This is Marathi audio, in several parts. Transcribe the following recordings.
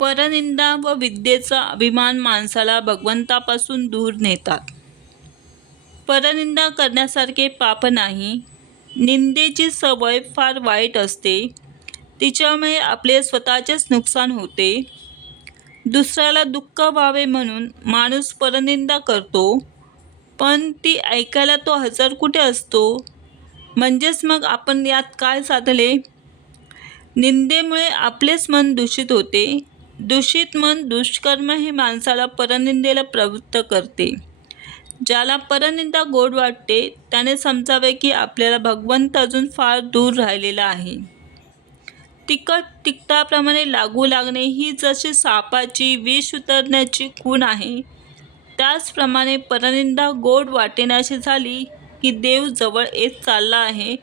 परनिंदा व विद्येचा अभिमान माणसाला भगवंतापासून दूर नेतात. परनिंदा करण्यासारखे पाप नाही. निंदेची सवय फार वाईट असते. तिच्यामुळे आपले स्वतःचेच नुकसान होते. दुसऱ्याला दुःख व्हावे म्हणून माणूस परनिंदा करतो. पण ती ऐकायला तो हजर कुठे असतो? म्हणजेच मग आपण यात काय साधले? निंदेमुळे आपलेच मन दूषित होते. दूषित मन दुष्कर्म हे माणसाला परनिंदेला प्रवृत्त करते. ज्याला परनिंदा गोड वाटते त्याने समजावे की आपल्याला भगवंत अजून फार दूर राहिलेला आहे. तिखट तिखटाप्रमाणे लागू लागणे ही जशी सापाची विष उतरण्याची खूण आहे त्याचप्रमाणे परनिंदा गोड वाटेनाशी झाली की देव जवळ येत चालला आहे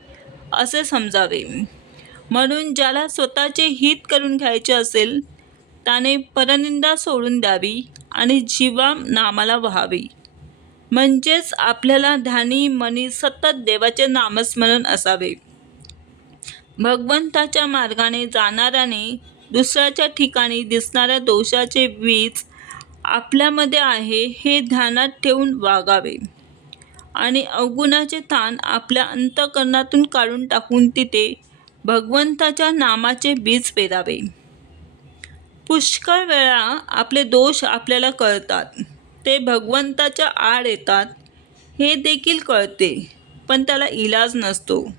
असे समजावे. म्हणून ज्याला स्वतःचे हित करून घ्यायचे असेल त्याने परनिंदा सोडून द्यावी आणि जीवा नामाला व्हावी. म्हणजेच आपल्याला ध्यानी मनी सतत देवाचे नामस्मरण असावे. भगवंताच्या मार्गाने जाणाऱ्याने दुसऱ्याच्या ठिकाणी दिसणाऱ्या दोषाचे वीज आपल्यामध्ये आहे हे ध्यानात ठेवून वागावे. आणि अवगुणाचे ताण आपल्या अंतकरणातून काढून टाकून तिथे भगवंताच्या नामाचे बीज पेरावे. पुष्कळ वेळा आपले दोष आपल्याला कळतात. ते भगवंताच्या आड येतात हे देखील कळते पण त्याला इलाज नसतो.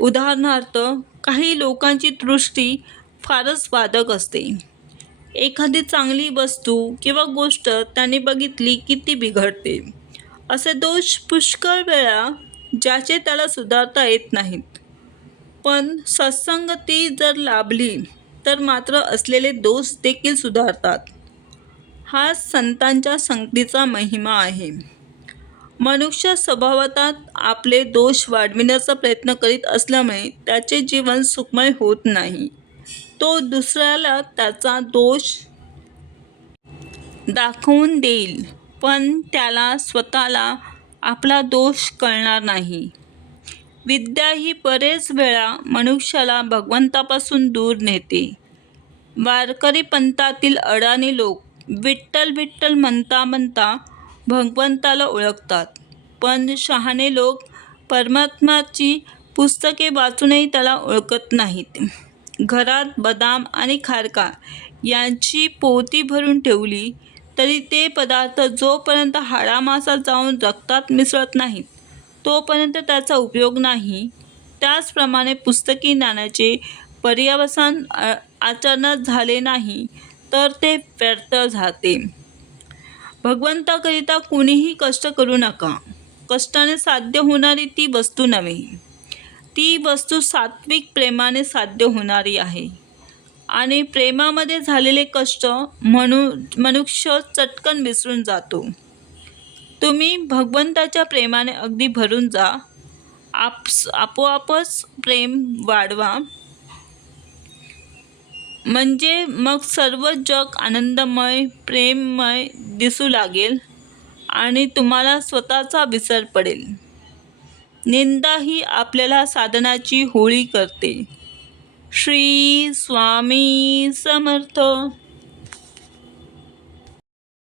उदाहरणार्थ काही लोकांची दृष्टी फारच वादक असते. एखादी चांगली वस्तू किंवा गोष्ट त्याने बघितली की ती बिघडते. असे दोष पुष्कळ वेळा ज्याचे त्याला सुधारता येत नाहीत. पण सत्संगती जर लाभली तर मात्र असलेले दोष देखील सुधारतात. हा संतांच्या संगतीचा महिमा आहे. मनुष्य स्वभावतात आपले दोष वाढविण्याचा प्रयत्न करीत असल्यामुळे त्याचे जीवन सुखमय होत नाही. तो दुसऱ्याला त्याचा दोष दाखवून देईल पण त्याला स्वतःला आपला दोष कळणार नाही. विद्या ही बरेच वेळा मनुष्याला भगवंतापासून दूर नेते. वारकरी पंथातील अडाणी लोक विठ्ठल विठ्ठल म्हणता म्हणता भगवंताला ओळखतात. पण शहाणे लोक परमात्माची पुस्तके वाचूनही त्याला ओळखत नाहीत. घरात बदाम आणि खारका यांची पोती भरून ठेवली तरी ते पदार्थ जोपर्यंत हाडामासा जाऊन रक्तात मिसळत नाहीत तोपर्यंत त्याचा उपयोग नाही. त्याचप्रमाणे पुस्तकी ज्ञानाचे पर्यावसान आचरणात झाले नाही तर ते व्यर्थ जाते. भगवंताकरिता कुणीही कष्ट करू नका. कष्टाने साध्य होणारी ती वस्तू नव्हे. ती वस्तू सात्विक प्रेमाने साध्य होणारी आहे. आणि प्रेमामध्ये झालेले कष्ट म्हणून मनुष्य चटकन विसरून जातो. तुम्ही भगवंताच्या प्रेमाने अगदी भरून जा. आप आपोआपच प्रेम वाढवा. म्हणजे मग सर्व जग आनंदमय प्रेममय दिसू लागेल आणि तुम्हाला स्वतःचा विसर पडेल. निंदा ही आपल्याला साधनाची होळी करते. श्री स्वामी समर्थ.